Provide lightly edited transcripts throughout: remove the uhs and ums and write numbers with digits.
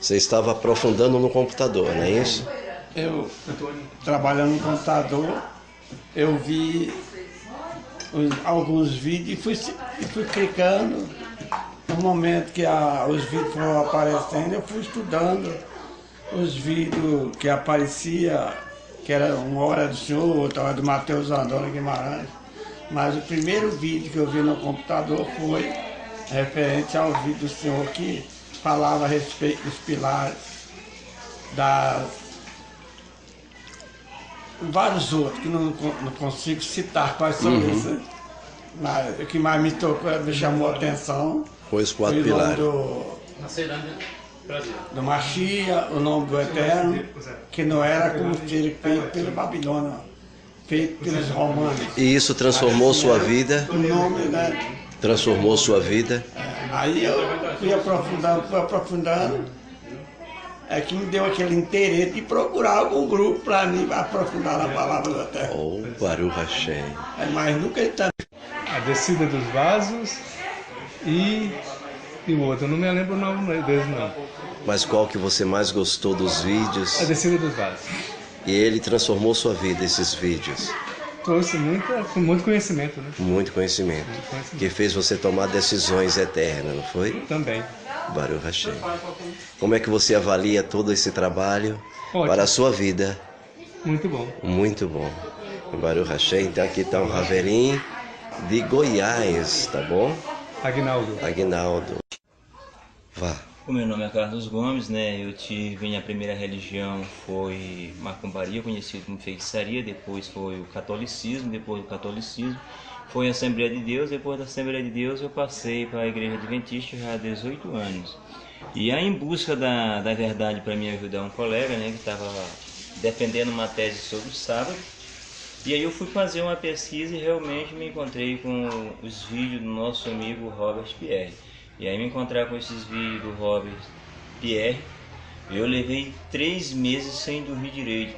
Você estava aprofundando no computador, não é isso? Eu, trabalhando no computador, eu vi alguns vídeos e fui clicando. No momento que os vídeos foram aparecendo, eu fui estudando os vídeos que aparecia, que era uma hora do Senhor, outra hora do Mateus Andona Guimarães. Mas o primeiro vídeo que eu vi no computador foi referente ao vídeo do Senhor que falava a respeito dos pilares, das vários outros que não consigo citar quais são esses, né? Mas o que mais me chamou a atenção Foi os foi quatro o nome pilares. do Machia, o nome do Eterno, que não era como seria feito pela Babilônia, feito pelos romanos. E isso transformou Assim, sua vida? o nome, né? Transformou sua vida? Aí eu fui aprofundando, é que me deu aquele interesse de procurar algum grupo para me aprofundar na palavra do Eterno. Oh, Baruch Hashem. Mas nunca tanto. A descida dos vasos e, e o outro. Eu não me lembro o nome deles, não. Mas qual que você mais gostou dos vídeos? A descida dos vasos. E ele transformou sua vida, esses vídeos. Trouxe muito conhecimento, né? Muito conhecimento. Que fez você tomar decisões eternas, não foi? Também. Baruch Hashem. Como é que você avalia todo esse trabalho Ótimo. para a sua vida? Muito bom. Muito bom. Baruch Hashem. Então aqui está um Raverim de Goiás, tá bom? Aguinaldo. Aguinaldo. Vá. O meu nome é Carlos Gomes, né? Minha primeira religião foi macumbaria, conhecido como feitiçaria, depois foi o catolicismo, depois do catolicismo foi a Assembleia de Deus, depois da Assembleia de Deus eu passei para a Igreja Adventista já há 18 anos. E aí, em busca da verdade para me ajudar um colega, né, que estava defendendo uma tese sobre o sábado, e aí eu fui fazer uma pesquisa e realmente me encontrei com os vídeos do nosso amigo Robert Pierre. E aí me encontrar com esses vídeos do Robert Pierre, eu levei 3 meses sem dormir direito,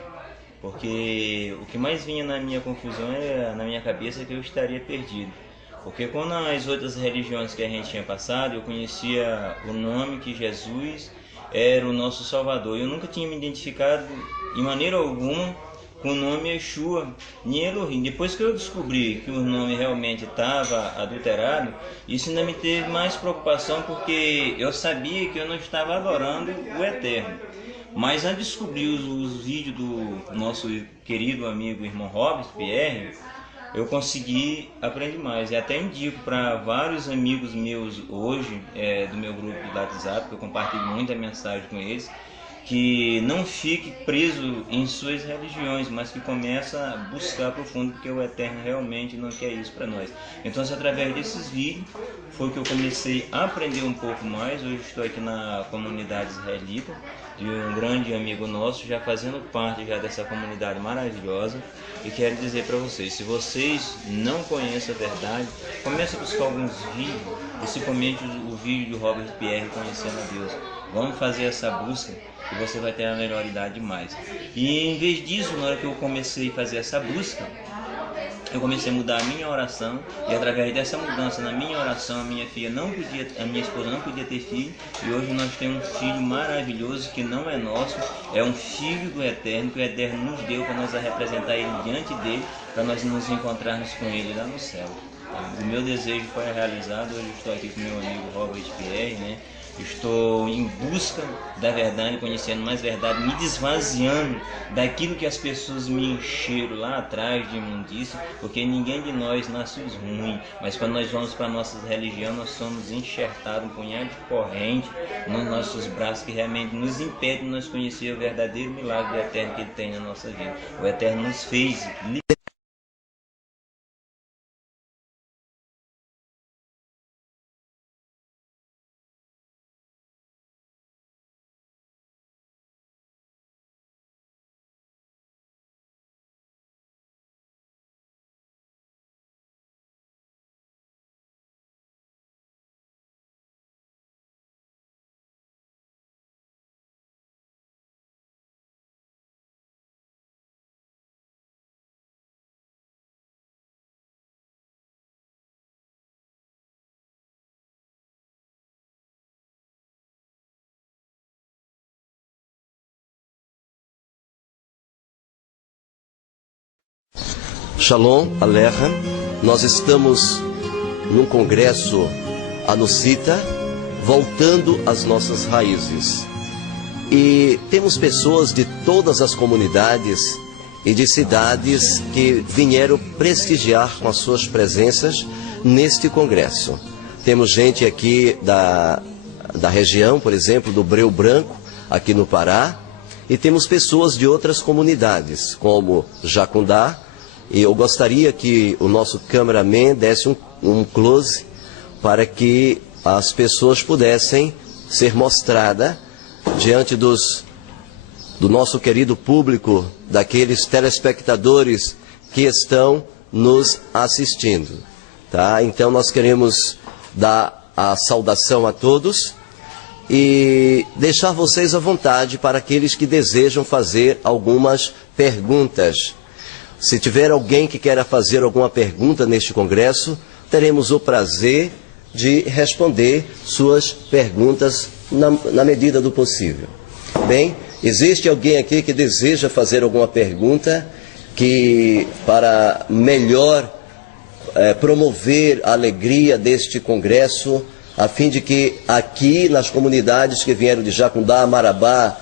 porque o que mais vinha na minha confusão na minha cabeça que eu estaria perdido. Porque quando nas outras religiões que a gente tinha passado, eu conhecia o nome que Jesus era o nosso Salvador. Eu nunca tinha me identificado de maneira alguma com o nome Yeshua, nem Elohim. Depois que eu descobri que o nome realmente estava adulterado, isso ainda me teve mais preocupação, porque eu sabia que eu não estava adorando o Eterno. Mas ao descobrir os vídeos do nosso querido amigo irmão Robert Pierre, eu consegui aprender mais. E até indico para vários amigos meus hoje, do meu grupo do WhatsApp, que eu compartilho muita mensagem com eles, que não fique preso em suas religiões, mas que comece a buscar profundo, porque o Eterno realmente não quer isso para nós. Então, através desses vídeos, foi que eu comecei a aprender um pouco mais. Hoje estou aqui na comunidade israelita, de um grande amigo nosso, já fazendo parte já dessa comunidade maravilhosa. E quero dizer para vocês, se vocês não conhecem a verdade, comece a buscar alguns vídeos, principalmente o vídeo do Robert Pierre, Conhecendo a Deus. Vamos fazer essa busca e você vai ter a melhoridade demais. E em vez disso, na hora que eu comecei a fazer essa busca, eu comecei a mudar a minha oração, e através dessa mudança na minha oração, a minha esposa não podia ter filho, e hoje nós temos um filho maravilhoso que não é nosso, é um filho do Eterno, que o Eterno nos deu para nós representar ele diante dele, para nós nos encontrarmos com ele lá no céu. O meu desejo foi realizado. Hoje estou aqui com meu amigo Robert Pierre, né? Estou em busca da verdade, conhecendo mais verdade, me desvaziando daquilo que as pessoas me encheram lá atrás de imundícia, porque ninguém de nós nasce ruim, mas quando nós vamos para a nossa religião, nós somos enxertados um punhado de corrente nos nossos braços, que realmente nos impede de nós conhecer o verdadeiro milagre do Eterno que Ele tem na nossa vida. O Eterno nos fez Shalom Aleichem. Nós estamos num congresso Anussita, voltando às nossas raízes. E temos pessoas de todas as comunidades e de cidades que vieram prestigiar com as suas presenças neste congresso. Temos gente aqui da região, por exemplo, do Breu Branco, aqui no Pará, e temos pessoas de outras comunidades, como Jacundá, e eu gostaria que o nosso cameraman desse um close para que as pessoas pudessem ser mostradas diante do nosso querido público, daqueles telespectadores que estão nos assistindo. Tá? Então nós queremos dar a saudação a todos e deixar vocês à vontade para aqueles que desejam fazer algumas perguntas. Se tiver alguém que queira fazer alguma pergunta neste congresso, teremos o prazer de responder suas perguntas na medida do possível. Bem, existe alguém aqui que deseja fazer alguma pergunta para melhor promover a alegria deste congresso, a fim de que aqui nas comunidades que vieram de Jacundá, Marabá,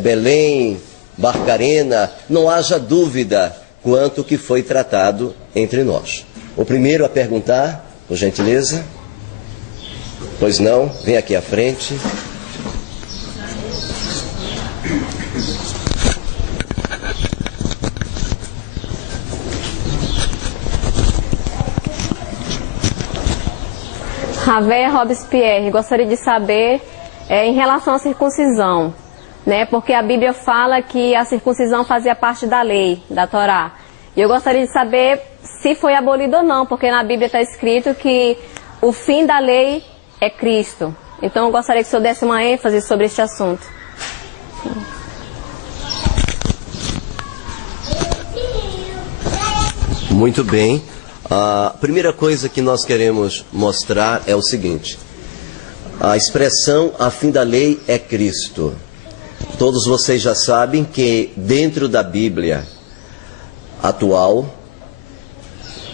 Belém, Barcarena, não haja dúvida quanto que foi tratado entre nós. O primeiro a perguntar, por gentileza. Pois não, vem aqui à frente. Javé Robespierre, gostaria de saber em relação à circuncisão, né? Porque a Bíblia fala que a circuncisão fazia parte da lei, da Torá. E eu gostaria de saber se foi abolido ou não, porque na Bíblia está escrito que o fim da lei é Cristo. Então eu gostaria que o senhor desse uma ênfase sobre este assunto. Muito bem. A primeira coisa que nós queremos mostrar é o seguinte: a expressão "a fim da lei é Cristo". Todos vocês já sabem que dentro da Bíblia atual,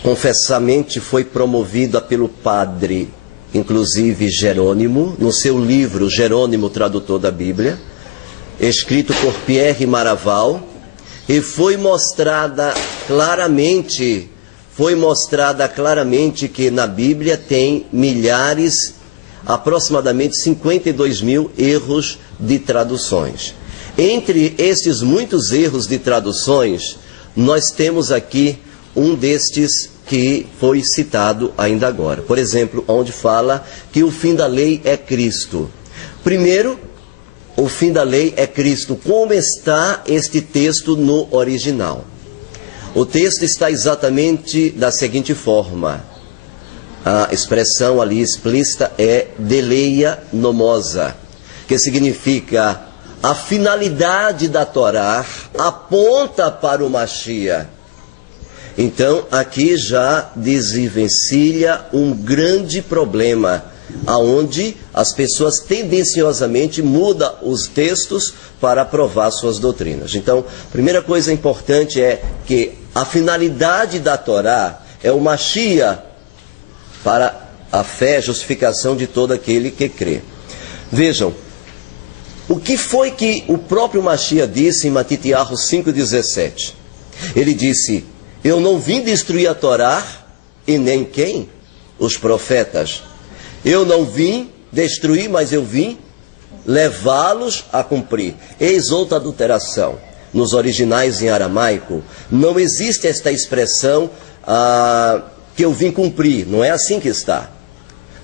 confessamente foi promovida pelo padre, inclusive Jerônimo, no seu livro Jerônimo, tradutor da Bíblia, escrito por Pierre Maraval, e foi mostrada claramente que na Bíblia tem milhares, aproximadamente 52 mil erros de traduções. Entre esses muitos erros de traduções, nós temos aqui um destes que foi citado ainda agora. Por exemplo, onde fala que o fim da lei é Cristo. Primeiro, o fim da lei é Cristo. Como está este texto no original? O texto está exatamente da seguinte forma. A expressão ali explícita é deleia nomosa, que significa a finalidade da Torá aponta para o Mashiach. Então, aqui já desenvencilha um grande problema, aonde as pessoas tendenciosamente mudam os textos para provar suas doutrinas. Então, a primeira coisa importante é que a finalidade da Torá é o Mashiach para a fé, justificação de todo aquele que crê. Vejam, o que foi que o próprio Mashiach disse em Matitiahu 5,17? Ele disse: eu não vim destruir a Torá e nem quem? Os profetas. Eu não vim destruir, mas eu vim levá-los a cumprir. Eis outra adulteração. Nos originais em aramaico, não existe esta expressão que eu vim cumprir. Não é assim que está.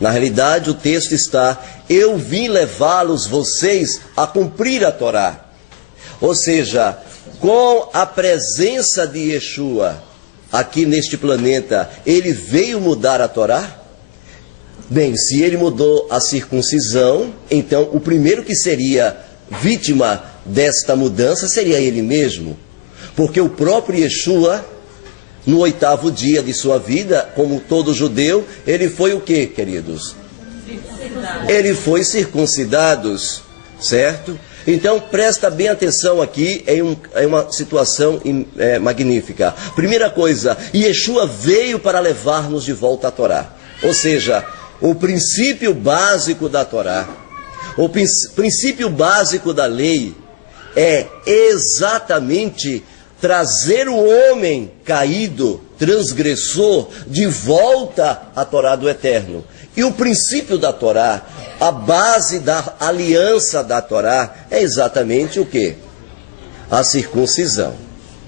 Na realidade, o texto está: eu vim levá-los, vocês, a cumprir a Torá. Ou seja, com a presença de Yeshua aqui neste planeta, ele veio mudar a Torá? Bem, se ele mudou a circuncisão, então o primeiro que seria vítima desta mudança seria ele mesmo. Porque o próprio Yeshua, no 8º dia de sua vida, como todo judeu, ele foi o quê, queridos? Ele foi circuncidado. certo? Então, presta bem atenção aqui, é uma situação magnífica. Primeira coisa, Yeshua veio para levar-nos de volta à Torá. Ou seja, o princípio básico da Torá, o princípio básico da lei é exatamente trazer o homem caído, transgressor, de volta à Torá do Eterno. E o princípio da Torá, a base da aliança da Torá, é exatamente o quê? A circuncisão,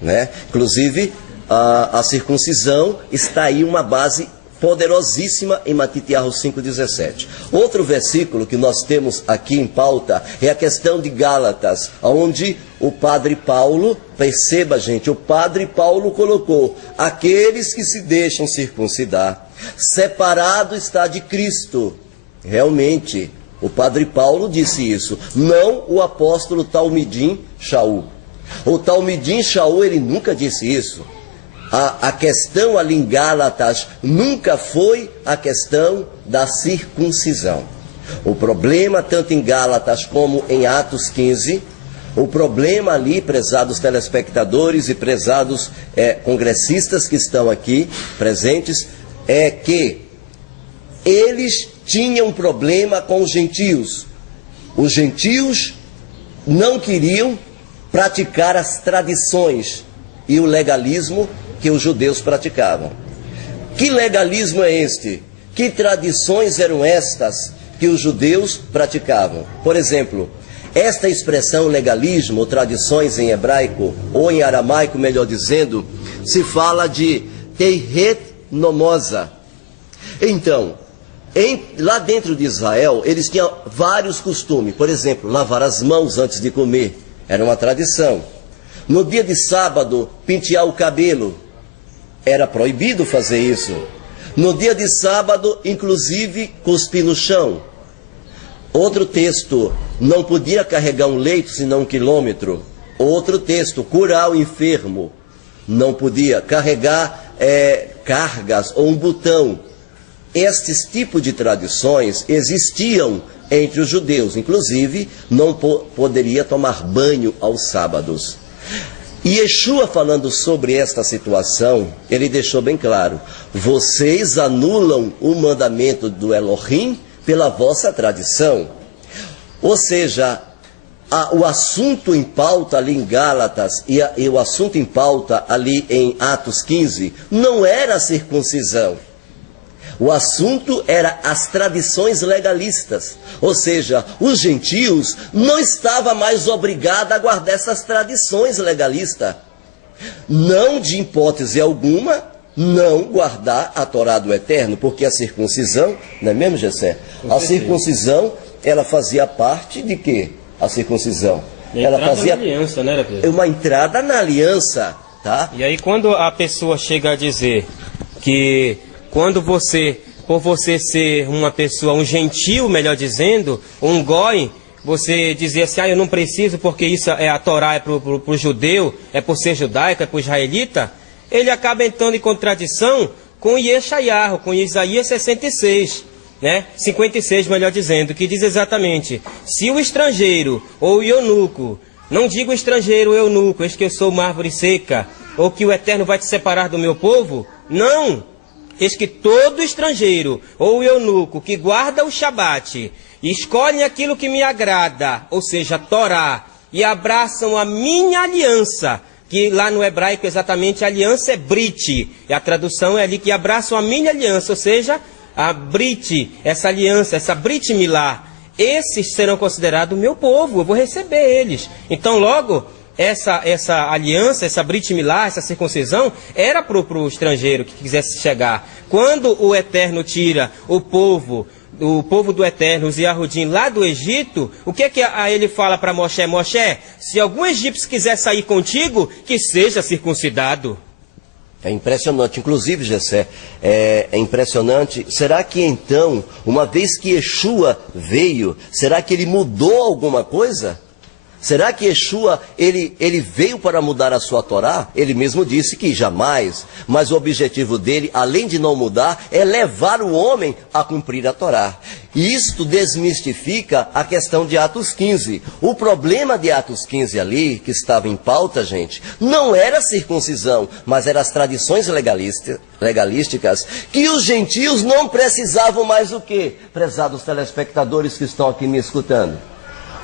né? Inclusive, a circuncisão está aí uma base poderosíssima em Matitiahu 5,17. Outro versículo que nós temos aqui em pauta é a questão de Gálatas, onde o padre Paulo, perceba gente, o padre Paulo colocou: aqueles que se deixam circuncidar, separado está de Cristo. Realmente, o padre Paulo disse isso, não o apóstolo Talmidim Shaul. O Talmidim Shaul, ele nunca disse isso. A questão ali em Gálatas nunca foi a questão da circuncisão. O problema, tanto em Gálatas como em Atos 15, o problema ali, prezados telespectadores e prezados congressistas que estão aqui presentes, é que eles tinham problema com os gentios. Os gentios não queriam praticar as tradições e o legalismo que os judeus praticavam. Que legalismo é este? Que tradições eram estas que os judeus praticavam? Por exemplo, esta expressão legalismo, ou tradições em hebraico, ou em aramaico, melhor dizendo, se fala de teiret nomosa. Então, lá dentro de Israel, eles tinham vários costumes. Por exemplo, lavar as mãos antes de comer, era uma tradição. No dia de sábado, pentear o cabelo, era proibido fazer isso. No dia de sábado, inclusive, cuspir no chão. Outro texto, não podia carregar um leito senão 1 quilômetro. Outro texto, curar o enfermo. Não podia carregar cargas ou um botão. Estes tipos de tradições existiam entre os judeus. Inclusive, não poderia tomar banho aos sábados. E Yeshua, falando sobre esta situação, ele deixou bem claro: vocês anulam o mandamento do Elohim pela vossa tradição. Ou seja, o assunto em pauta ali em Gálatas e o assunto em pauta ali em Atos 15 não era a circuncisão. O assunto era as tradições legalistas. Ou seja, os gentios não estavam mais obrigados a guardar essas tradições legalistas. Não, de hipótese alguma, não guardar a Torá do Eterno, porque a circuncisão, não é mesmo, Gessé? A circuncisão, ela fazia parte de quê? A circuncisão. Ela fazia na aliança, né, Pedro? Uma entrada na aliança, tá? E aí quando a pessoa chega a dizer que quando você, por você ser uma pessoa, um gentil, melhor dizendo, um goi, você dizer assim: eu não preciso porque isso é a Torá, é para o judeu, é por ser judaico, é para o israelita, ele acaba entrando em contradição com Yeshayahu, com Isaías 66, né? 56, melhor dizendo, que diz exatamente: se o estrangeiro ou o eunuco, não digo estrangeiro ou eunuco, eis que eu sou uma árvore seca, ou que o Eterno vai te separar do meu povo, não! Eis que todo estrangeiro ou eunuco que guarda o Shabat e escolhem aquilo que me agrada, ou seja, a Torá, e abraçam a minha aliança, que lá no hebraico exatamente a aliança é Brit, e a tradução é ali que abraçam a minha aliança, ou seja, a Brit, essa aliança, essa Brit Milá, esses serão considerados meu povo, eu vou receber eles. Então logo, essa aliança, essa Brit Milá, essa circuncisão, era para o estrangeiro que quisesse chegar. Quando o Eterno tira o povo do Eterno, os Yahudim, lá do Egito, o que é que ele fala para Moshe? Moshe, se algum egípcio quiser sair contigo, que seja circuncidado. É impressionante, inclusive, Gessé, é impressionante. Será que então, uma vez que Yeshua veio, será que ele mudou alguma coisa? Será que Yeshua, ele veio para mudar a sua Torá? Ele mesmo disse que jamais, mas o objetivo dele, além de não mudar, é levar o homem a cumprir a Torá. E isto desmistifica a questão de Atos 15. O problema de Atos 15 ali, que estava em pauta, gente, não era a circuncisão, mas eram as tradições legalísticas, que os gentios não precisavam mais o quê? Prezados telespectadores que estão aqui me escutando.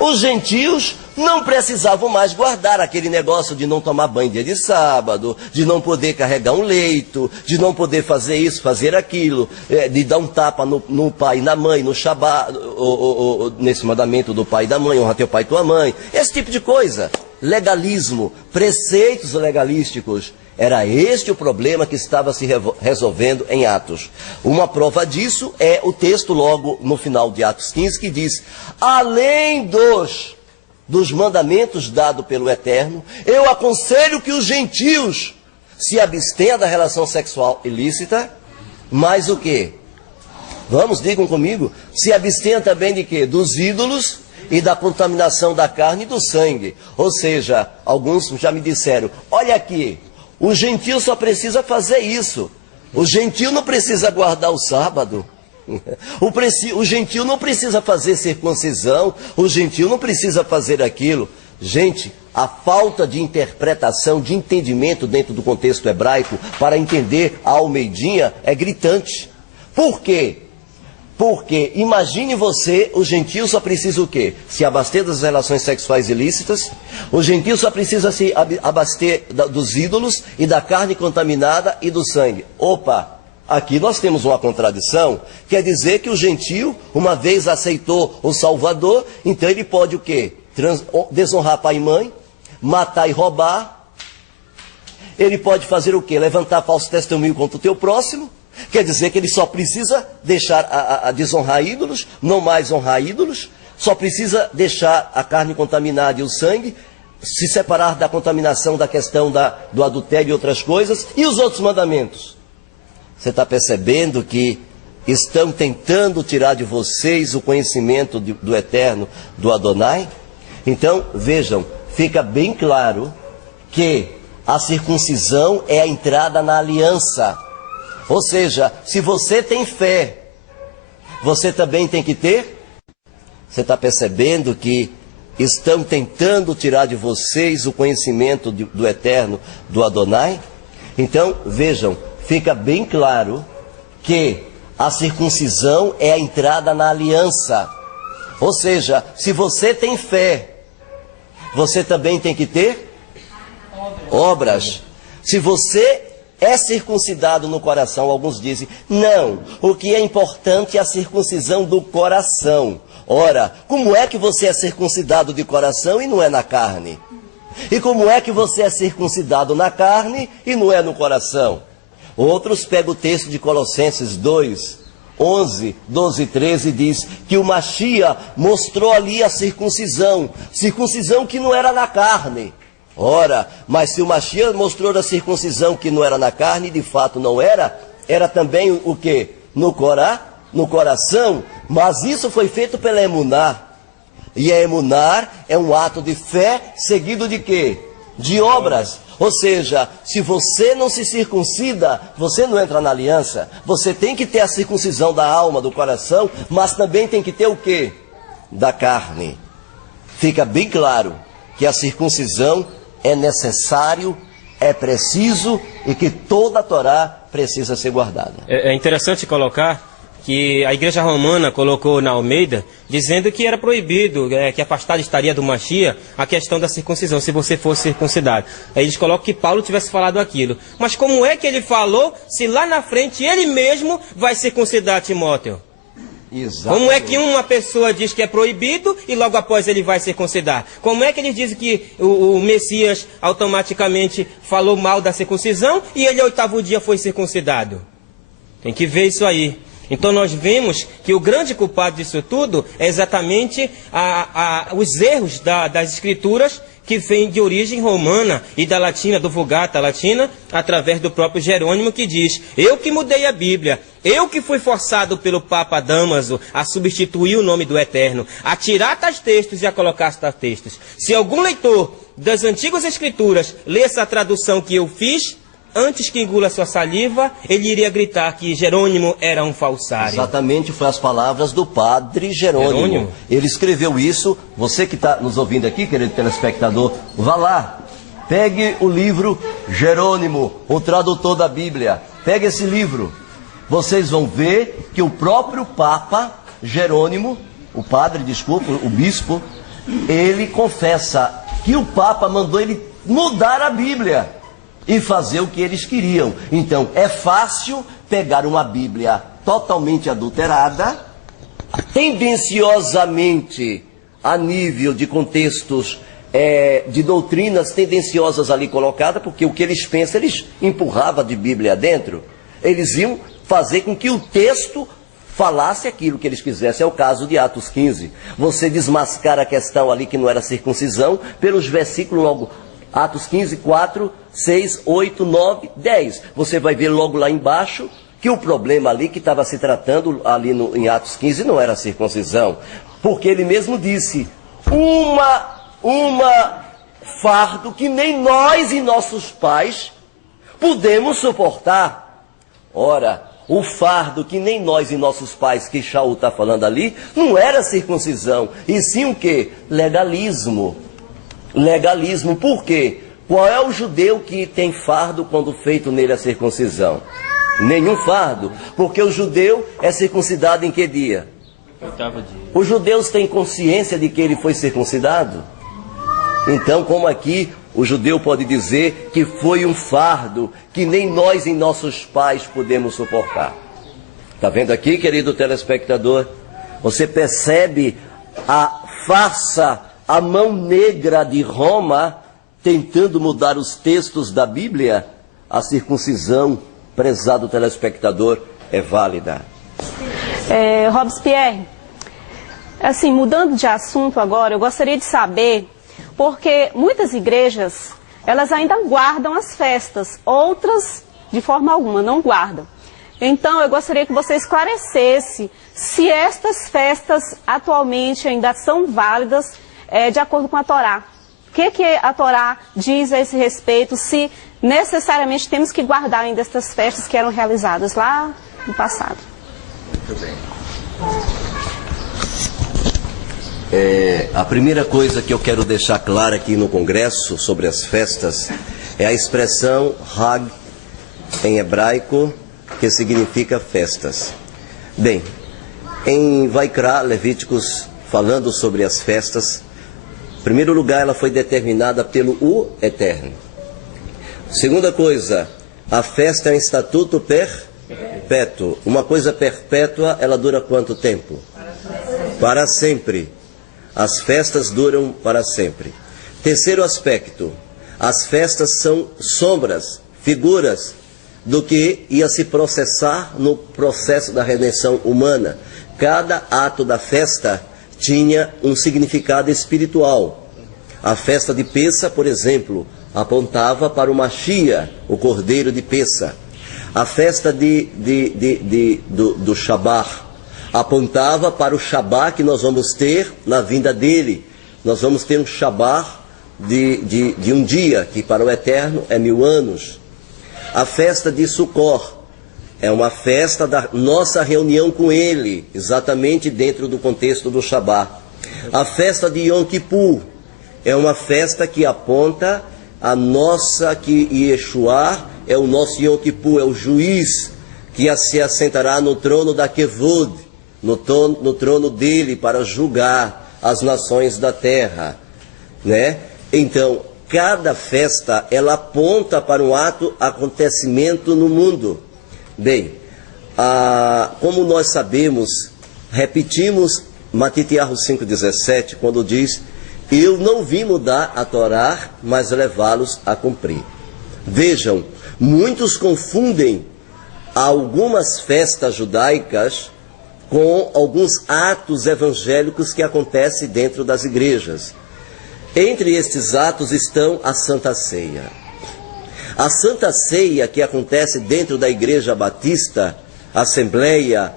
Os gentios não precisavam mais guardar aquele negócio de não tomar banho dia de sábado, de não poder carregar um leito, de não poder fazer isso, fazer aquilo, de dar um tapa no pai e na mãe, no Shabá, nesse mandamento do pai e da mãe, honra teu pai e tua mãe, esse tipo de coisa. Legalismo, preceitos legalísticos. Era este o problema que estava se resolvendo em Atos. Uma prova disso é o texto logo no final de Atos 15 que diz: além dos mandamentos dados pelo Eterno, eu aconselho que os gentios se abstenham da relação sexual ilícita, mas o quê? Vamos, digam comigo, se abstenham também de quê? Dos ídolos e da contaminação da carne e do sangue. Ou seja, alguns já me disseram, olha aqui, o gentio só precisa fazer isso. O gentio não precisa guardar o sábado. O gentio não precisa fazer circuncisão. O gentio não precisa fazer aquilo. Gente, a falta de interpretação, de entendimento dentro do contexto hebraico para entender a Almeidinha é gritante. Por quê? Porque, imagine você, o gentio só precisa o quê? Se abaster das relações sexuais ilícitas, o gentio só precisa se abaster dos ídolos e da carne contaminada e do sangue. Opa, aqui nós temos uma contradição, quer dizer que o gentio, uma vez aceitou o Salvador, então ele pode o quê? Desonrar pai e mãe, matar e roubar, ele pode fazer o quê? Levantar falso testemunho contra o teu próximo. Quer dizer que ele só precisa deixar a desonrar ídolos, não mais honrar ídolos, só precisa deixar a carne contaminada e o sangue, se separar da contaminação da questão do adultério e outras coisas, e os outros mandamentos. Você está percebendo que estão tentando tirar de vocês o conhecimento do Eterno, do Adonai? Então, vejam, fica bem claro que a circuncisão é a entrada na aliança. Ou seja, se você tem fé, você também tem que ter? Você está percebendo que estão tentando tirar de vocês o conhecimento do Eterno, do Adonai? Então, vejam, fica bem claro que a circuncisão é a entrada na aliança. Ou seja, se você tem fé, você também tem que ter? Obras. Se você é circuncidado no coração, alguns dizem, não, o que é importante é a circuncisão do coração. Ora, como é que você é circuncidado de coração e não é na carne? E como é que você é circuncidado na carne e não é no coração? Outros pegam o texto de Colossenses 2, 11, 12 e 13 e diz que o Mashiach mostrou ali a circuncisão que não era na carne. Ora, mas se o Mashiach mostrou a circuncisão que não era na carne, de fato não era, era também o quê? No coração, mas isso foi feito pela emuná. E a emuná é um ato de fé seguido de quê? De obras. Ou seja, se você não se circuncida, você não entra na aliança. Você tem que ter a circuncisão da alma, do coração, mas também tem que ter o quê? Da carne. Fica bem claro que a circuncisão é necessário, é preciso e que toda a Torá precisa ser guardada. É interessante colocar que a Igreja Romana colocou na Almeida, dizendo que era proibido, que afastado estaria do Mashiach a questão da circuncisão, se você fosse circuncidado. Aí eles colocam que Paulo tivesse falado aquilo. Mas como é que ele falou, se lá na frente ele mesmo vai circuncidar Timóteo? Exatamente. Como é que uma pessoa diz que é proibido e logo após ele vai circuncidar? Como é que eles dizem que o Messias automaticamente falou mal da circuncisão e ele ao 8º dia foi circuncidado? Tem que ver isso aí. Então nós vemos que o grande culpado disso tudo é exatamente os erros das escrituras, que vem de origem romana e da latina, do Vulgata latina, através do próprio Jerônimo, que diz: eu que mudei a Bíblia, eu que fui forçado pelo Papa Damaso a substituir o nome do Eterno, a tirar tais textos e a colocar tais textos. Se algum leitor das antigas escrituras lê essa tradução que eu fiz, antes que engula sua saliva, ele iria gritar que Jerônimo era um falsário. Exatamente, foi as palavras do padre Jerônimo. Ele escreveu isso. Você que está nos ouvindo aqui, querido telespectador, vá lá, pegue o livro Jerônimo, o tradutor da Bíblia. Pegue esse livro. Vocês vão ver que o próprio Papa Jerônimo, o bispo, ele confessa que o Papa mandou ele mudar a Bíblia e fazer o que eles queriam. Então, é fácil pegar uma Bíblia totalmente adulterada, tendenciosamente a nível de contextos, de doutrinas tendenciosas ali colocadas, porque o que eles pensam, eles empurravam de Bíblia dentro, eles iam fazer com que o texto falasse aquilo que eles quisessem. É o caso de Atos 15. Você desmascara a questão ali que não era circuncisão, pelos versículos logo, Atos 15, 4, 6, 8, 9, 10. Você vai ver logo lá embaixo que o problema ali que estava se tratando ali em Atos 15 não era a circuncisão. Porque ele mesmo disse, uma fardo que nem nós e nossos pais podemos suportar. Ora, o fardo que nem nós e nossos pais, que Shaul está falando ali, não era circuncisão, e sim o quê? Legalismo. Legalismo, por quê? Qual é o judeu que tem fardo quando feito nele a circuncisão? Nenhum fardo, porque o judeu é circuncidado em que dia? Oitavo dia. Os judeus têm consciência de que ele foi circuncidado? Então, como aqui, o judeu pode dizer que foi um fardo que nem nós e nossos pais podemos suportar. Está vendo aqui, querido telespectador? Você percebe a farsa, a mão negra de Roma tentando mudar os textos da Bíblia? A circuncisão, prezado telespectador, é válida. Robespierre, assim, mudando de assunto agora, eu gostaria de saber, porque muitas igrejas, elas ainda guardam as festas, outras, de forma alguma, não guardam. Então, eu gostaria que você esclarecesse se estas festas atualmente ainda são válidas de acordo com a Torá. O que a Torá diz a esse respeito, se necessariamente temos que guardar ainda estas festas que eram realizadas lá no passado. Muito bem. A primeira coisa que eu quero deixar clara aqui no Congresso sobre as festas é a expressão Hag, em hebraico, que significa festas. Bem, em Vaikra, Levíticos, falando sobre as festas, em primeiro lugar, ela foi determinada pelo O Eterno. Segunda coisa, a festa é um estatuto perpétuo. Uma coisa perpétua, ela dura quanto tempo? Para sempre. As festas duram para sempre. Terceiro aspecto, as festas são sombras, figuras do que ia se processar no processo da redenção humana. Cada ato da festa tinha um significado espiritual. A festa de Pessa, por exemplo, apontava para o Machia, o Cordeiro de Pessa. A festa do Shabat apontava para o Shabat que nós vamos ter na vinda dele. Nós vamos ter um Shabat de um dia, que para o Eterno é 1000 anos. A festa de Sukkot é uma festa da nossa reunião com ele, exatamente dentro do contexto do Shabat. A festa de Yom Kippur é uma festa que aponta a nossa, que Yeshua é o nosso Yom Kippur, é o juiz que se assentará no trono da Kevod, no trono dele para julgar as nações da terra, né? Então, cada festa, ela aponta para um acontecimento no mundo. Bem, como nós sabemos, repetimos Matitiahu 5,17, quando diz, eu não vim mudar a Torá, mas levá-los a cumprir. Vejam, muitos confundem algumas festas judaicas com alguns atos evangélicos que acontecem dentro das igrejas. Entre estes atos estão a Santa Ceia. A Santa Ceia que acontece dentro da Igreja Batista, Assembleia,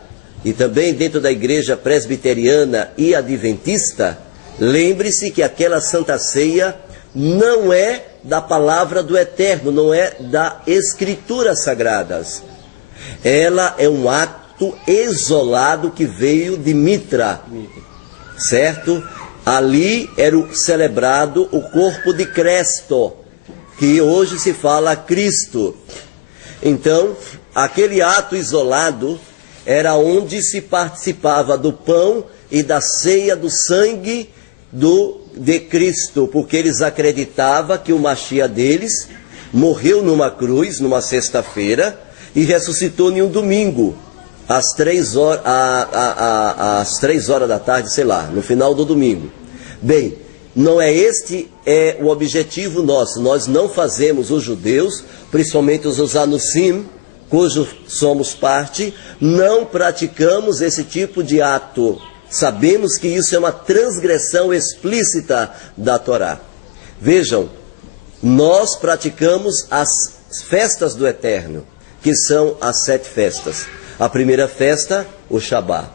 e também dentro da Igreja Presbiteriana e Adventista, lembre-se que aquela Santa Ceia não é da palavra do Eterno, não é da Escrituras Sagradas. Ela é um ato isolado que veio de Mitra, certo? Ali era celebrado o corpo de Cristo, que hoje se fala Cristo. Então, aquele ato isolado era onde se participava do pão e da ceia do sangue de Cristo, porque eles acreditavam que o Mashiach deles morreu numa cruz, numa sexta-feira, e ressuscitou em um domingo, às 3 horas, às 3 horas da tarde, sei lá, no final do domingo. Bem, não é este o objetivo nosso. Nós não fazemos, os judeus, principalmente os Anusim, cujo somos parte, não praticamos esse tipo de ato. Sabemos que isso é uma transgressão explícita da Torá. Vejam, nós praticamos as festas do Eterno, que são as 7 festas. A primeira festa, o Shabá.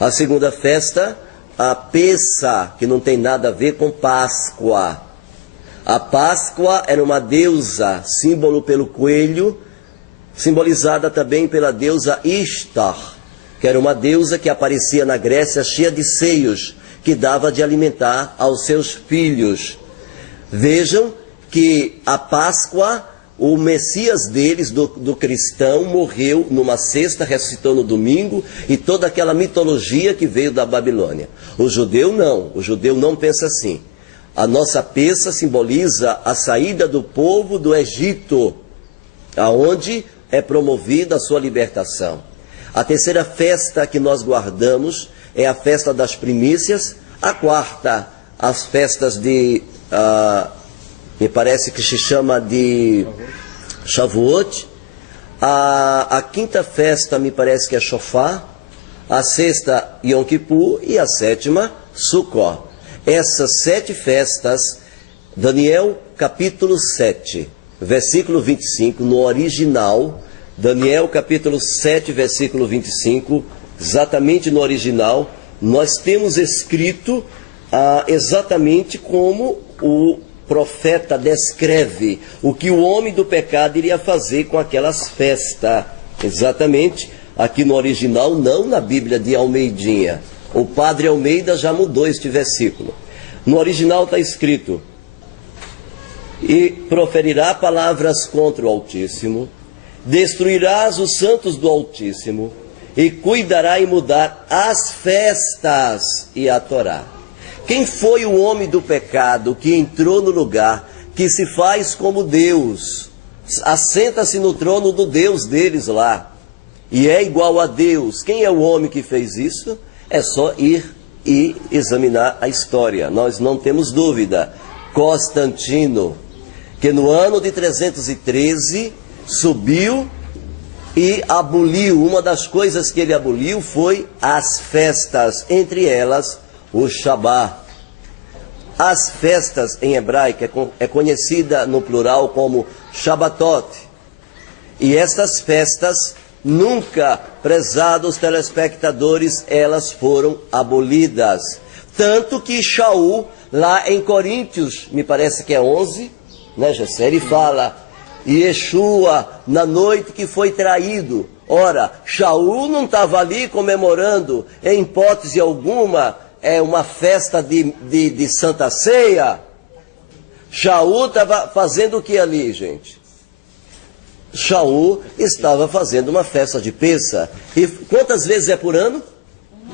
A segunda festa, a Pessa, que não tem nada a ver com Páscoa. A Páscoa era uma deusa, símbolo pelo coelho, simbolizada também pela deusa Ishtar, que era uma deusa que aparecia na Grécia cheia de seios, que dava de alimentar aos seus filhos. Vejam que a Páscoa, o Messias deles, do cristão, morreu numa sexta, ressuscitou no domingo, e toda aquela mitologia que veio da Babilônia. O judeu não pensa assim. A nossa Pessa simboliza a saída do povo do Egito, aonde é promovida a sua libertação. A terceira festa que nós guardamos é a festa das primícias. A quarta, as festas de, me parece que se chama de Shavuot. A quinta festa me parece que é Shofar. A sexta, Yom Kippur. E a sétima, Sukkot. Essas 7 festas, Daniel capítulo 7, versículo 25, no original, Daniel capítulo 7, versículo 25, exatamente no original, nós temos escrito exatamente como o profeta descreve o que o homem do pecado iria fazer com aquelas festas. Exatamente, aqui no original, não na Bíblia de Almeidinha. O padre Almeida já mudou este versículo. No original está escrito: e proferirá palavras contra o Altíssimo, destruirás os santos do Altíssimo, e cuidará em mudar as festas e a Torá. Quem foi o homem do pecado que entrou no lugar, que se faz como Deus, assenta-se no trono do Deus deles lá, e é igual a Deus? Quem é o homem que fez isso? É só ir e examinar a história. Nós não temos dúvida. Constantino, que no ano de 313 subiu e aboliu. Uma das coisas que ele aboliu foi as festas, entre elas o Shabá. As festas em hebraico é conhecida no plural como Shabbatot. E estas festas nunca, prezados telespectadores, elas foram abolidas. Tanto que Shaul, lá em Coríntios, me parece que é 11, né, Gessé, ele fala: Yeshua, na noite que foi traído. Ora, Shaul não estava ali comemorando, em hipótese alguma, uma festa de Santa Ceia. Shaul estava fazendo o que ali, gente? Shaul estava fazendo uma festa de Pessa. E quantas vezes é por ano?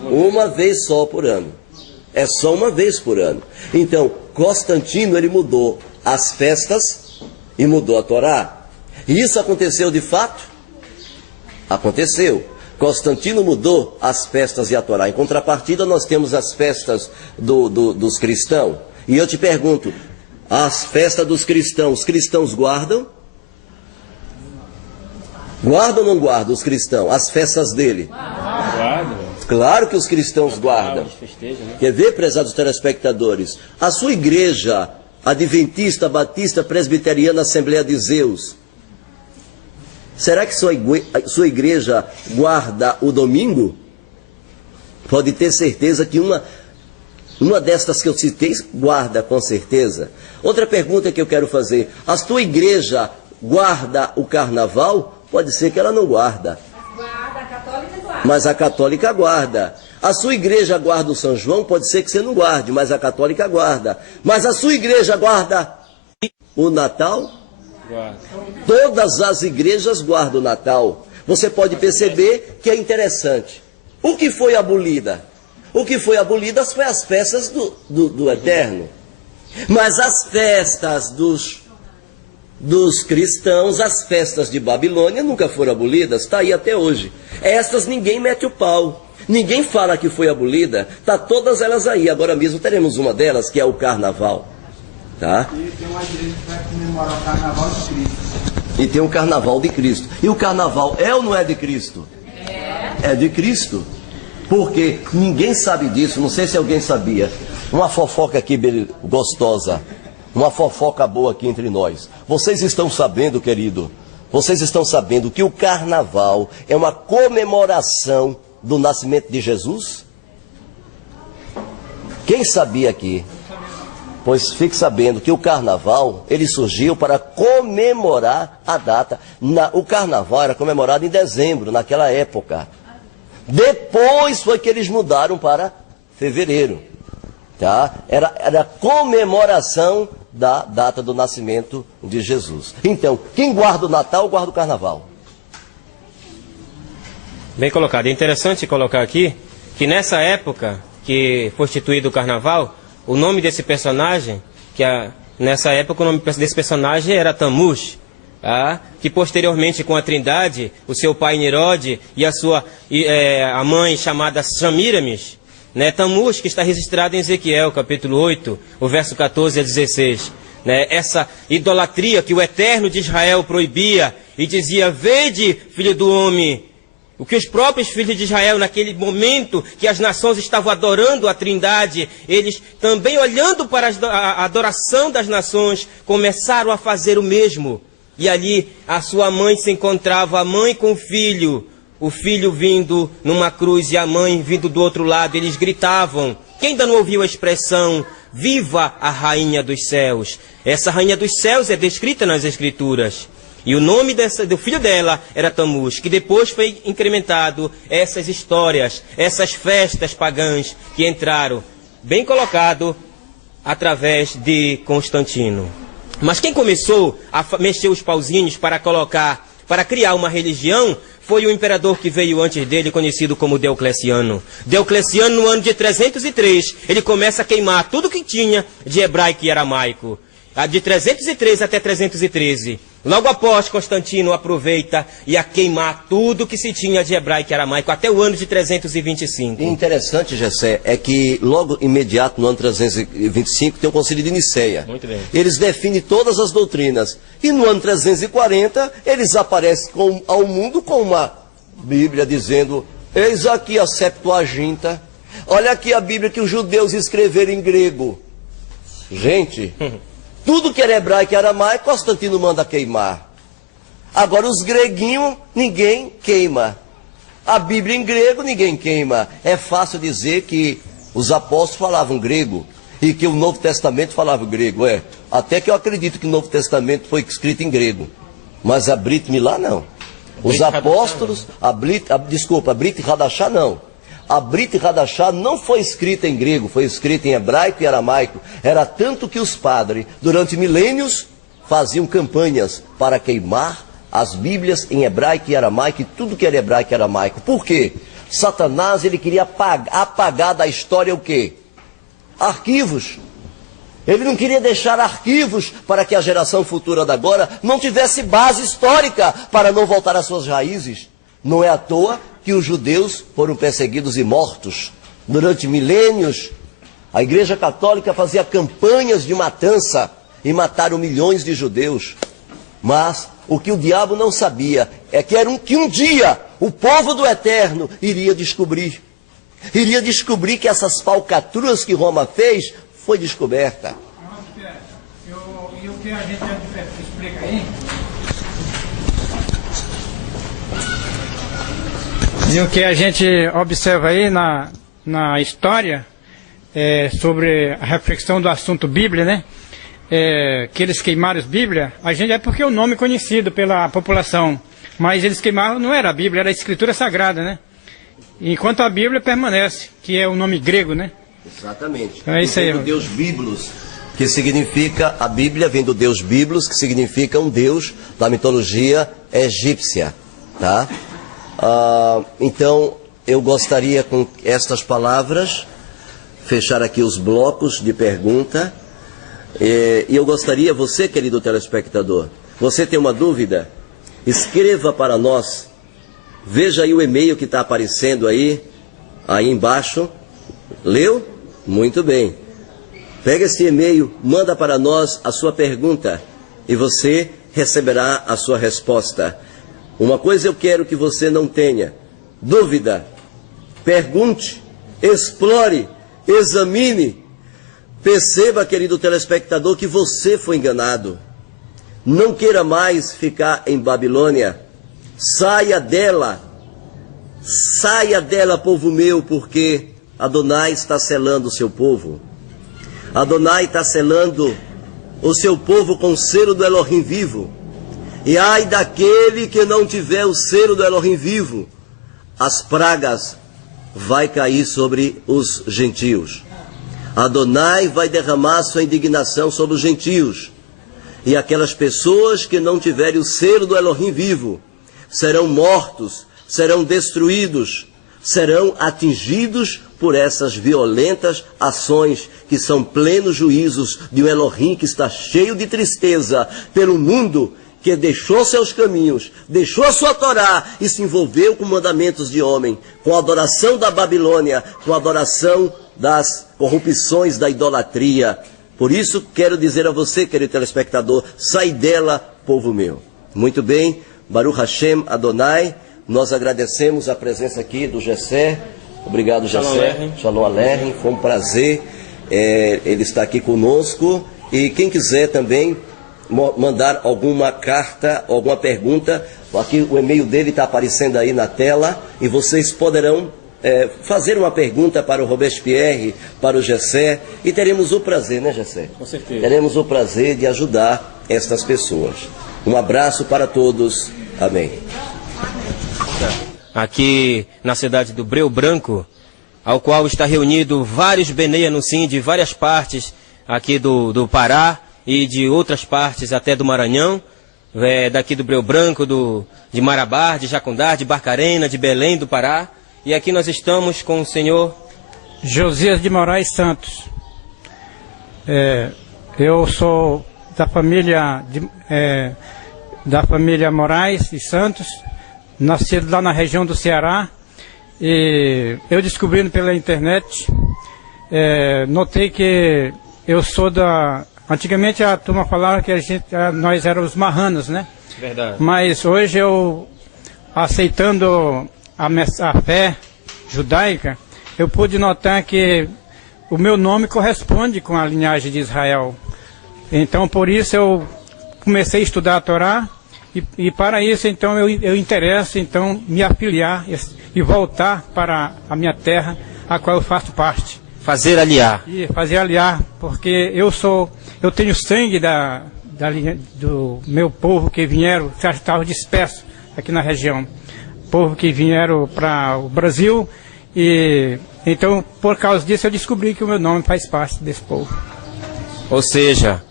Uma vez só por ano. É só uma vez por ano. Então, Constantino, ele mudou as festas e mudou a Torá. E isso aconteceu de fato? Aconteceu. Constantino mudou as festas e a Torá. Em contrapartida, nós temos as festas dos cristãos. E eu te pergunto, as festas dos cristãos, os cristãos guardam? Guardam ou não guardam os cristãos as festas dele? Guarda. Claro que os cristãos guardam. Quer ver, prezados telespectadores? A sua igreja adventista, batista, presbiteriana, Assembleia de Zeus, será que sua igreja guarda o domingo? Pode ter certeza que uma destas que eu citei guarda, com certeza. Outra pergunta que eu quero fazer: a sua igreja guarda o carnaval? Pode ser que ela não guarda. Guarda, a católica guarda. Mas a católica guarda. A sua igreja guarda o São João? Pode ser que você não guarde, mas a católica guarda. Mas a sua igreja guarda o Natal? Guarda. Todas as igrejas guardam o Natal. Você pode perceber que é interessante. O que foi abolida? O que foi abolida foi as festas do Eterno. Mas as festas dos cristãos, as festas de Babilônia nunca foram abolidas, está aí até hoje. Estas ninguém mete o pau, ninguém fala que foi abolida, está todas elas aí. Agora mesmo teremos uma delas, que é o Carnaval. Tá? E tem uma igreja que vai comemorar o Carnaval de Cristo. E tem o Carnaval de Cristo. E o Carnaval é ou não é de Cristo? É de Cristo. Porque ninguém sabe disso, não sei se alguém sabia. Uma fofoca aqui gostosa. Uma fofoca boa aqui entre nós. Vocês estão sabendo, querido, vocês estão sabendo que o carnaval é uma comemoração do nascimento de Jesus? Quem sabia aqui? Pois fique sabendo que o carnaval, ele surgiu para comemorar a data. O carnaval era comemorado em dezembro, naquela época. Depois foi que eles mudaram para fevereiro. Tá? Era a comemoração da data do nascimento de Jesus. Então, quem guarda o Natal, guarda o Carnaval. Bem colocado. É interessante colocar aqui que nessa época que foi instituído o Carnaval, o nome desse personagem, nessa época o nome desse personagem era Tammuz, tá? Que posteriormente com a Trindade, o seu pai Nirode e a mãe chamada Semíramis, né, Tammuz, que está registrado em Ezequiel, capítulo 8, o verso 14 a 16. Né, essa idolatria que o Eterno de Israel proibia e dizia: vede, filho do homem, o que os próprios filhos de Israel, naquele momento que as nações estavam adorando a Trindade, eles também olhando para a adoração das nações, começaram a fazer o mesmo. E ali a sua mãe se encontrava, a mãe com o filho vindo numa cruz e a mãe vindo do outro lado. Eles gritavam. Quem ainda não ouviu a expressão viva a rainha dos céus? Essa rainha dos céus é descrita nas Escrituras. E o nome do filho dela era Tammuz, que depois foi incrementado essas histórias, essas festas pagãs que entraram, bem colocado, através de Constantino. Mas quem começou a mexer os pauzinhos para criar uma religião, foi o imperador que veio antes dele, conhecido como Diocleciano. Diocleciano, no ano de 303, ele começa a queimar tudo que tinha de hebraico e aramaico. De 303 até 313. Logo após, Constantino aproveita e a queimar tudo que se tinha de hebraico e aramaico, até o ano de 325. E interessante, Gessé, é que logo imediato, no ano 325, tem o Concílio de Niceia. Muito bem. Eles definem todas as doutrinas. E no ano 340, eles aparecem ao mundo com uma Bíblia dizendo: eis aqui a Septuaginta, olha aqui a Bíblia que os judeus escreveram em grego. Gente... tudo que era hebraico e aramaico, Constantino manda queimar. Agora, os greguinhos, ninguém queima. A Bíblia em grego, ninguém queima. É fácil dizer que os apóstolos falavam grego e que o Novo Testamento falava grego. Até que eu acredito que o Novo Testamento foi escrito em grego. Mas a Brit Milá, não. Os apóstolos, a Brit Hadashah, não. A Brit Hadashah não foi escrita em grego, foi escrita em hebraico e aramaico. Era tanto que os padres, durante milênios, faziam campanhas para queimar as Bíblias em hebraico e aramaico e tudo que era hebraico e aramaico. Por quê? Satanás, ele queria apagar da história o quê? Arquivos. Ele não queria deixar arquivos para que a geração futura da agora não tivesse base histórica para não voltar às suas raízes. Não é à toa que os judeus foram perseguidos e mortos. Durante milênios, a Igreja Católica fazia campanhas de matança e mataram milhões de judeus. Mas o que o diabo não sabia é que um dia o povo do Eterno iria descobrir que essas falcatruas que Roma fez foi descoberta. E o que a gente explica aí? E o que a gente observa aí na história sobre a reflexão do assunto Bíblia, né? Que eles queimaram as Bíblias, a gente é porque é o nome conhecido pela população, mas eles queimaram, não era a Bíblia, era a Escritura Sagrada, né? Enquanto a Bíblia permanece, que é o nome grego, né? Exatamente. É isso aí. Vem do Deus Biblos, que significa, a Bíblia vem do Deus Biblos, que significa um Deus da mitologia egípcia, tá? Então, eu gostaria com estas palavras fechar aqui os blocos de pergunta. E eu gostaria, você, querido telespectador, você tem uma dúvida? Escreva para nós. Veja aí o e-mail que está aparecendo aí embaixo. Leu? Muito bem. Pega esse e-mail, manda para nós a sua pergunta e você receberá a sua resposta. Uma coisa eu quero que você não tenha: dúvida. Pergunte, explore, examine. Perceba, querido telespectador, que você foi enganado. Não queira mais ficar em Babilônia. Saia dela, povo meu, porque Adonai está selando o seu povo. Adonai está selando o seu povo com o selo do Elohim vivo. E ai daquele que não tiver o selo do Elohim vivo, as pragas vai cair sobre os gentios. Adonai vai derramar sua indignação sobre os gentios. E aquelas pessoas que não tiverem o selo do Elohim vivo serão mortos, serão destruídos, serão atingidos por essas violentas ações que são plenos juízos de um Elohim que está cheio de tristeza pelo mundo que deixou seus caminhos, deixou a sua Torá e se envolveu com mandamentos de homem, com a adoração da Babilônia, com a adoração das corrupções da idolatria. Por isso quero dizer a você, querido telespectador, sai dela, povo meu. Muito bem, Baruch Hashem Adonai, nós agradecemos a presença aqui do Gessé. Obrigado, Gessé. Shalom Aleichem, foi um prazer ele estar aqui conosco. E quem quiser também mandar alguma carta, alguma pergunta, aqui o e-mail dele está aparecendo aí na tela e vocês poderão fazer uma pergunta para o Robespierre, para o Gessé, e teremos o prazer, né, Gessé? Com certeza. Teremos o prazer de ajudar estas pessoas. Um abraço para todos. Amém. Aqui na cidade do Breu Branco, ao qual está reunido vários Benei Anusim de várias partes aqui do Pará e de outras partes até do Maranhão, daqui do Breu Branco, de Marabá, de Jacundá, de Barcarena, de Belém do Pará. E aqui nós estamos com o senhor Josias de Moraes Santos. Eu sou da família Moraes e Santos, nascido lá na região do Ceará. E eu descobrindo pela internet, notei que eu sou da... Antigamente a turma falava que nós éramos marranos, né? Verdade. Mas hoje eu, aceitando a fé judaica, eu pude notar que o meu nome corresponde com a linhagem de Israel. Então, por isso eu comecei a estudar a Torá e para isso, então, eu interesso, então, me afiliar e voltar para a minha terra, a qual eu faço parte. fazer aliar. E fazer aliar, porque eu tenho sangue do meu povo que vieram, que estavam dispersos aqui na região. Povo que vieram para o Brasil, e então por causa disso eu descobri que o meu nome faz parte desse povo. Ou seja,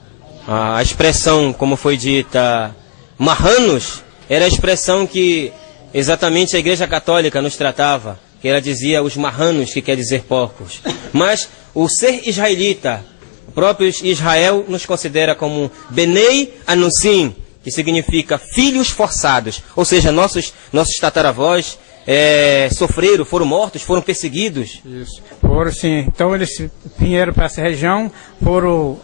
a expressão, como foi dita, marranos, era a expressão que exatamente a Igreja Católica nos tratava, que ela dizia os marranos, que quer dizer porcos. Mas o ser israelita, o próprio Israel nos considera como Benei Anusim, que significa filhos forçados, ou seja, nossos tataravós sofreram, foram mortos, foram perseguidos. Isso. Foram sim. Então eles vieram para essa região,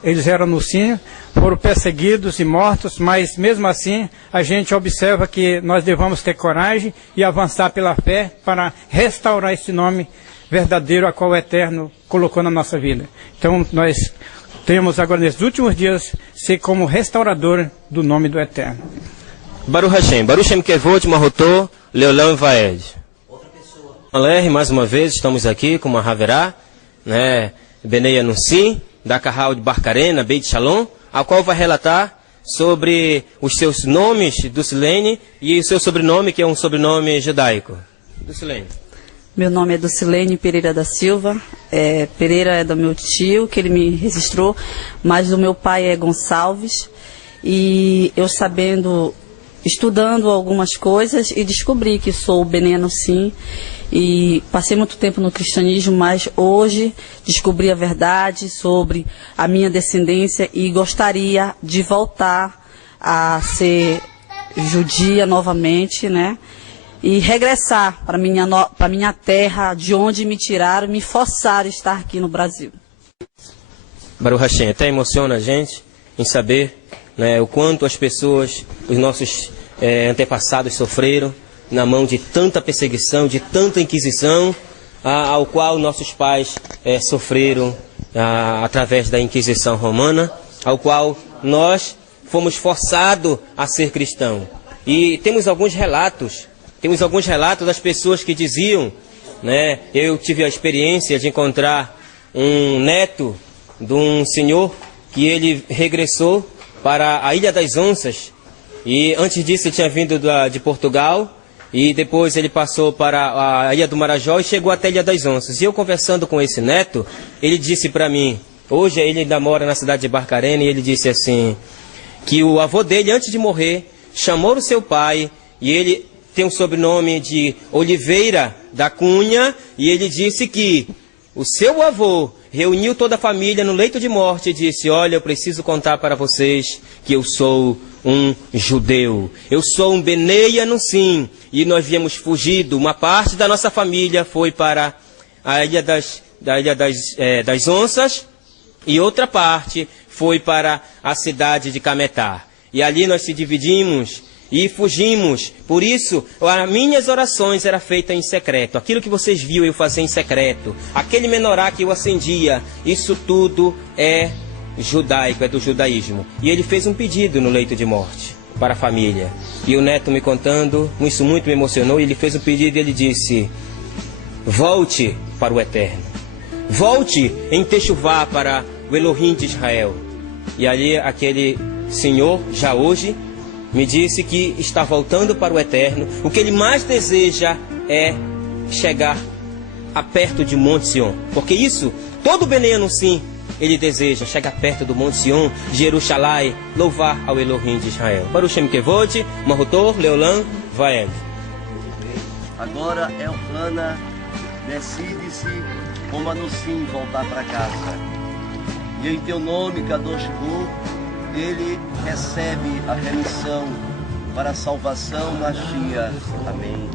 eles eram nussinhos, foram perseguidos e mortos, mas mesmo assim a gente observa que nós devemos ter coragem e avançar pela fé para restaurar esse nome verdadeiro a qual o Eterno colocou na nossa vida. Então nós temos agora nesses últimos dias ser como restaurador do nome do Eterno. Baruch Hashem Kevod, Mahotor, Leolam Vaed. Mais uma vez estamos aqui com uma Haverá, né, Benei Anunsim, da Carral de Barcarena, Beit Shalom, a qual vai relatar sobre os seus nomes do Silene e o seu sobrenome, que é um sobrenome judaico. Do Silene. Meu nome é Dulcilene Pereira da Silva. Pereira é do meu tio, que ele me registrou, mas o meu pai é Gonçalves. E eu estudando algumas coisas e descobri que sou Benei Anunsim. E passei muito tempo no cristianismo, mas hoje descobri a verdade sobre a minha descendência e gostaria de voltar a ser judia novamente, né? E regressar para minha terra, de onde me tiraram, me forçaram a estar aqui no Brasil. Baruch Hashem, até emociona a gente em saber, né, o quanto as pessoas, os nossos antepassados sofreram na mão de tanta perseguição, de tanta inquisição, ao qual nossos pais sofreram através da Inquisição Romana, ao qual nós fomos forçados a ser cristão. E temos alguns relatos das pessoas que diziam, né, eu tive a experiência de encontrar um neto de um senhor que ele regressou para a Ilha das Onças, e antes disso ele tinha vindo de Portugal, e depois ele passou para a Ilha do Marajó e chegou até a Ilha das Onças. E eu conversando com esse neto, ele disse para mim, hoje ele ainda mora na cidade de Barcarena, e ele disse assim, que o avô dele, antes de morrer, chamou o seu pai, e ele tem um sobrenome de Oliveira da Cunha, e ele disse que o seu avô reuniu toda a família no leito de morte e disse, olha, eu preciso contar para vocês que eu sou um judeu. Eu sou um Benei Anunsim. E nós viemos fugido. Uma parte da nossa família foi para a Ilha das Onças e outra parte foi para a cidade de Cametá. E ali nós se dividimos e fugimos. Por isso, as minhas orações eram feitas em secreto. Aquilo que vocês viram eu fazer em secreto. Aquele menorá que eu acendia. Isso tudo é judaico, é do judaísmo. E ele fez um pedido no leito de morte para a família. E o neto me contando, isso muito me emocionou. E ele fez um pedido e ele disse, volte para o Eterno. Volte em Techuvá para o Elohim de Israel. E ali aquele senhor, já hoje, me disse que está voltando para o Eterno. O que ele mais deseja é chegar a perto de Monte Sião. Porque isso, todo Benei Anunsim, ele deseja chegar perto do Monte Sião, Jerusalém, louvar ao Elohim de Israel. Baruch Shem Kevod, Mahotor, Leolam, Vaed. Agora Elcana decide-se como Anunsim voltar para casa. E em teu nome, Kadosh Hu, ele recebe a remissão para a salvação Mashiach. Amém.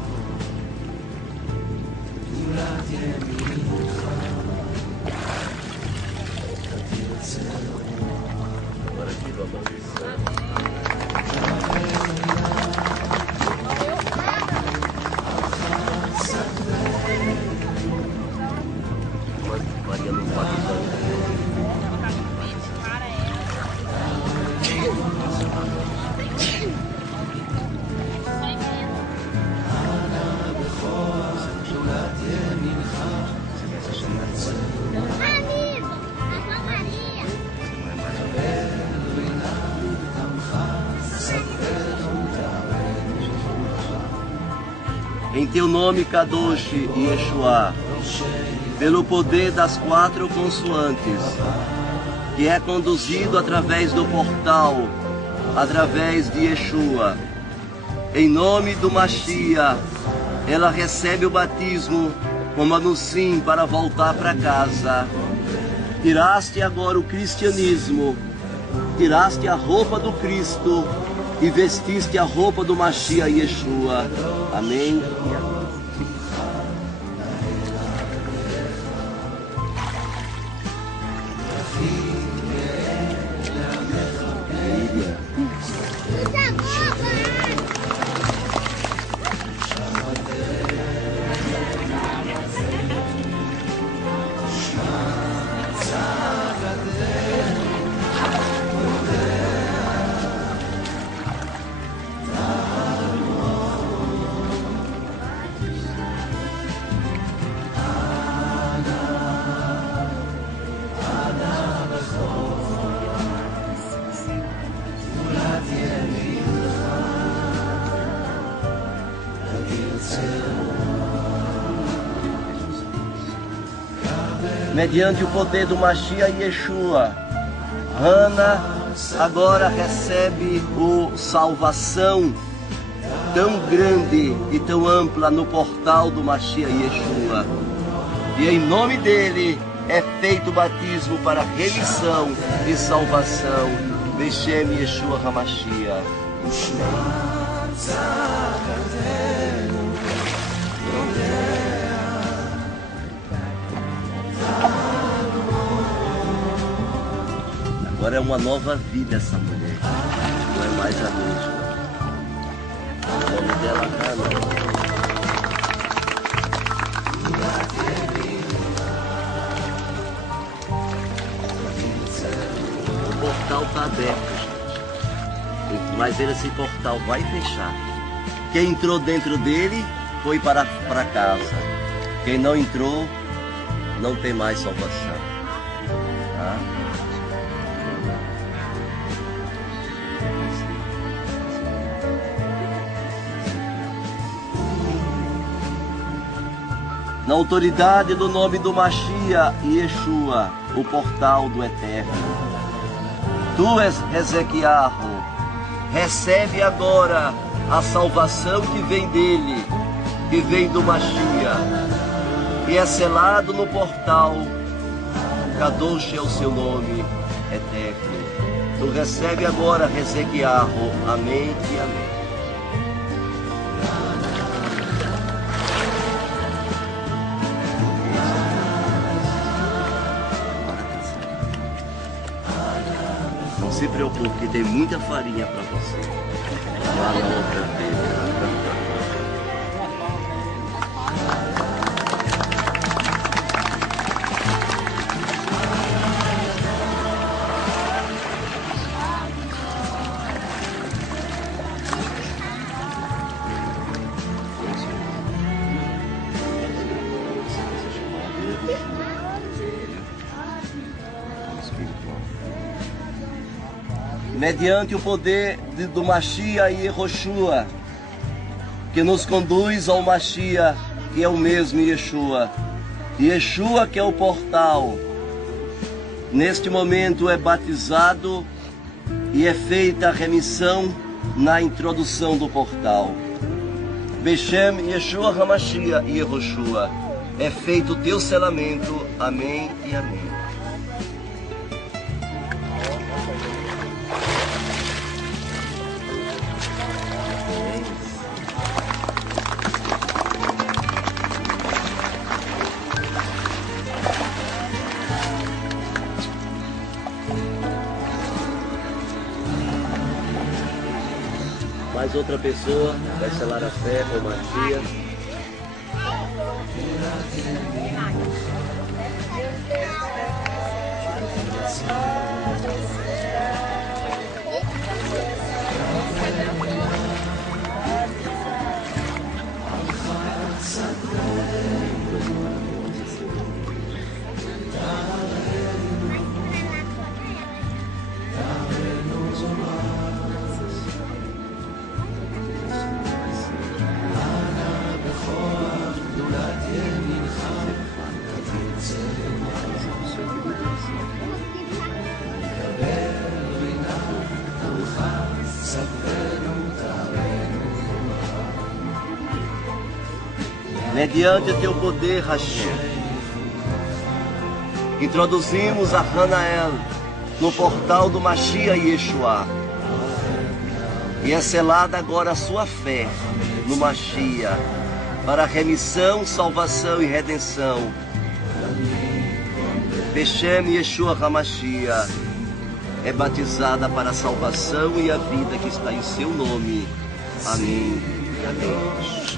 Em teu nome, Kadosh e Yeshua, pelo poder das 4 consoantes, que é conduzido através do portal, através de Yeshua, em nome do Mashiach, ela recebe o batismo como Anunsim para voltar para casa. Tiraste agora o cristianismo, tiraste a roupa do Cristo e vestiste a roupa do Mashiach Yeshua. Amém. mediante o poder do Mashiach Yeshua, Hana agora recebe salvação tão grande e tão ampla no portal do Mashiach Yeshua. E em nome dele é feito o batismo para remissão e salvação. Beshem Yeshua HaMashiach. Agora é uma nova vida essa mulher, não é mais a mesma. O nome dela é Hana. O portal está aberto, gente. Mas esse portal vai fechar. Quem entrou dentro dele foi para casa. Quem não entrou, não tem mais salvação. Tá? Na autoridade do nome do Mashiach Yeshua, o portal do Eterno. Tu és Ezequiarro, recebe agora a salvação que vem dele, que vem do Mashiach, e é selado no portal. Kadosh é o seu nome eterno. Tu recebe agora Ezequiarro. Amém e amém. Não se preocupe, tem muita farinha para você. Lá na outra vez. Mediante o poder do Mashiach Yehoshua, que nos conduz ao Mashiach, que é o mesmo Yeshua. Yeshua que é o portal. Neste momento é batizado e é feita a remissão na introdução do portal. Beshem Yeshua HaMashiach Yehoshua. É feito o teu selamento. Amém e amém. Mais outra pessoa vai selar a fé com Mashiach. Mediante teu poder, Hashem, introduzimos a Hanael no portal do Mashiach Yeshua. E é selada agora a sua fé no Mashiach, para remissão, salvação e redenção. Beshem Yeshua HaMashiach é batizada para a salvação e a vida que está em seu nome. Amém. Amém.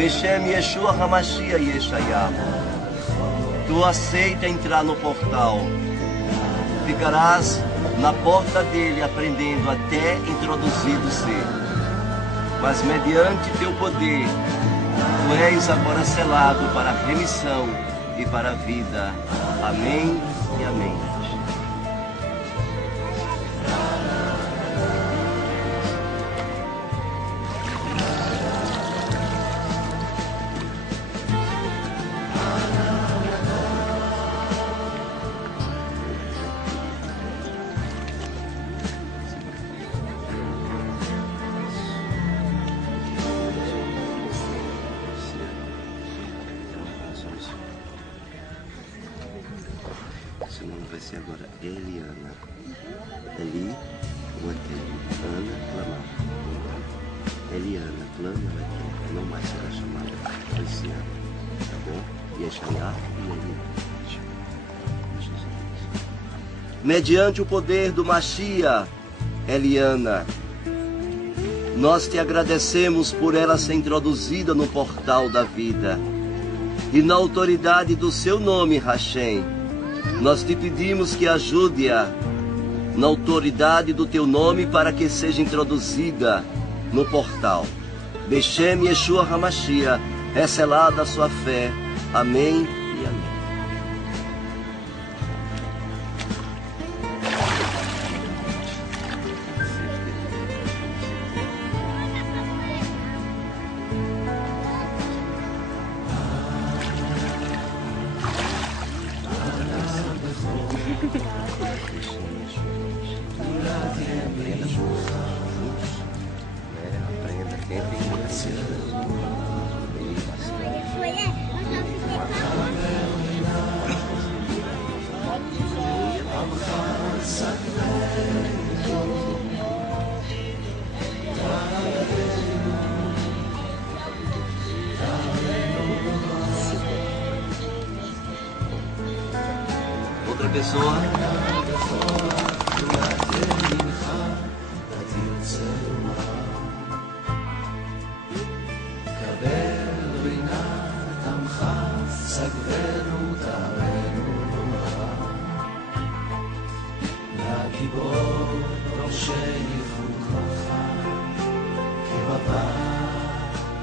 Beshem Yeshua Hamashia Yeshayahu. Tu aceita entrar no portal. Ficarás na porta dele aprendendo até introduzido ser. Mas mediante teu poder, tu és agora selado para a remissão e para a vida. Amém e amém. Seu nome vai ser agora Eliana. Eli, o aqui. Ana, clamar. Eliana, clama aqui. Não mais será chamada esse ano. Tá bom? Yeshayah e Eliana. Mediante o poder do Mashiach, Eliana, nós te agradecemos por ela ser introduzida no portal da vida. E na autoridade do seu nome, Hashem, nós te pedimos que ajude-a na autoridade do teu nome para que seja introduzida no portal. Beshem Yeshua Hamashia, é selada a sua fé. Amém e amém. Outra pessoa. גיבור ראשי חוכמך, כבבא